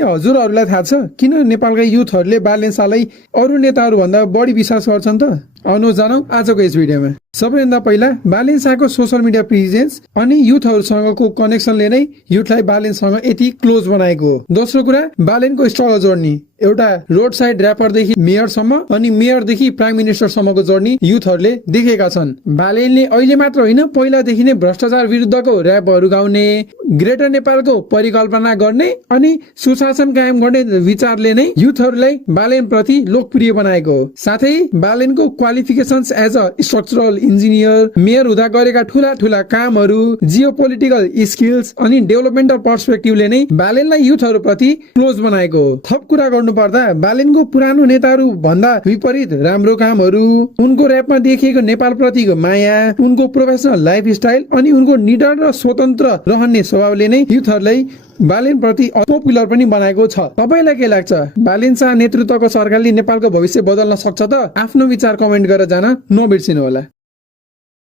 के हजुरहरूलाई थाहा छ किन नेपालका युथहरूले बालेन शाहलाई अरू नेताहरू भन्दा बढी विश्वास गर्छन् त? आउनु जानौ आजको यस भिडियोमा। सबैभन्दा पहिला बालेन शाहको सोशल मिडिया प्रेजेन्स अनि युथहरूसँगको कनेक्सनले नै युथलाई बालेनसँग यति क्लोज बनाएको हो। दोस्रो कुरा, बालेनको स्ट्रगल जर्नी, एउटा रोड साइड र्यापरदेखि मेयरसम्म अनि मेयरदेखि प्राइम मिनिस्टरसम्मको जर्नी युथहरूले देखेका छन्। बालेनले अहिले मात्र होइन, पहिलादेखि नै भ्रष्टाचार विरुद्धको र्यापहरू गाउने, ग्रेटर नेपालको परिकल्पना गर्ने अनि सुशासन कायम गर्ने विचारले नै युथहरूलाई बालेन प्रति लोकप्रिय बनाएको हो। साथै बालेनको qualifications as a structural engineer, mayor हुँदा गरेका ठूला ठूला कामहरू, जियोपोलिटिकल स्किल्स अनि डेभलपमेन्टल पर्सपेक्टिभले नै बालेनलाई युथहरू प्रति क्लोज बनाएको हो। थप कुरा गर्नु पर्दा बालेनको पुरानो नेताहरू भन्दा विपरीत राम्रो कामहरू, उनको र्यापमा देखिएको नेपाल प्रतिको माया, उनको प्रोफेसनल लाइफस्टाइल अनि उनको निडर र स्वतन्त्र रहने स्वभावले नै युथहरूलाई बालेन प्रति पपुलर पनि बनाएको छ। तपाईलाई के लाग्छ? बालेन शाह नेतृत्वको सरकारले नेपालको भविष्य बदल्न सक्छ त? आफ्नो विचार कमेन्ट गरेर जान नबिर्सिनु होला।